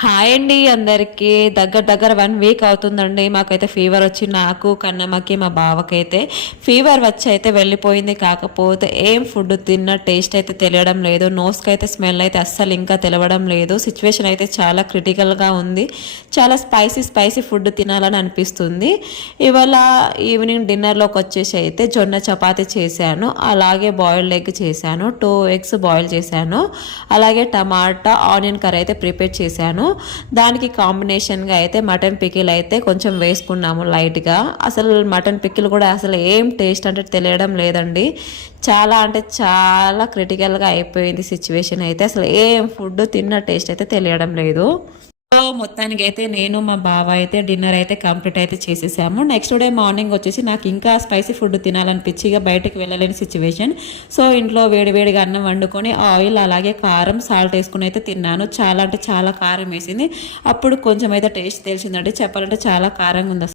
Hi అండి అందరికీ. దగ్గర దగ్గర 1 వీక్ అవుతుందండి మాకైతే ఫీవర్ వచ్చి, నాకు కన్నమ్మకి మా బావకైతే ఫీవర్ వచ్చి అయితే వెళ్ళిపోయింది. కాకపోతే ఏం ఫుడ్ తిన్న టేస్ట్ అయితే తెలియడం లేదు, నోస్కి అయితే స్మెల్ అయితే అస్సలు ఇంకా తెలవడం లేదు. సిచ్యువేషన్ అయితే చాలా క్రిటికల్గా ఉంది. చాలా స్పైసీ ఫుడ్ తినాలని అనిపిస్తుంది. ఇవాళ ఈవినింగ్ డిన్నర్లోకి వచ్చేసి అయితే జొన్న చపాతి చేశాను, అలాగే బాయిల్డ్ ఎగ్ చేశాను, 2 ఎగ్స్ బాయిల్ చేశాను, అలాగే టమాటా ఆనియన్ కర్రీ అయితే ప్రిపేర్ చేశాను. దానికి కాంబినేషన్గా అయితే మటన్ పికిల్ అయితే కొంచెం వేసుకున్నాము లైట్గా. అసలు మటన్ పికిల్ కూడా అసలు ఏం టేస్ట్ అంటే తెలియడం లేదండి. చాలా అంటే చాలా క్రిటికల్గా అయిపోయింది సిచ్యువేషన్ అయితే. అసలు ఏం ఫుడ్ తిన్న టేస్ట్ అయితే తెలియడం లేదు. సో మొత్తానికి అయితే నేను మా బావ అయితే డిన్నర్ అయితే కంప్లీట్ అయితే చేసేసాము. నెక్స్ట్ డే మార్నింగ్ వచ్చేసి నాకు ఇంకా స్పైసీ ఫుడ్ తినాలనిపించి ఇక బయటకు వెళ్ళలేని సిచ్యువేషన్. సో ఇంట్లో వేడివేడిగా అన్నం వండుకొని ఆయిల్ అలాగే కారం సాల్ట్ వేసుకుని అయితే తిన్నాను. చాలా అంటే చాలా కారం వేసింది. అప్పుడు కొంచెం అయితే టేస్ట్ తెలిసిందంటే, చెప్పాలంటే చాలా కారంగా ఉంది.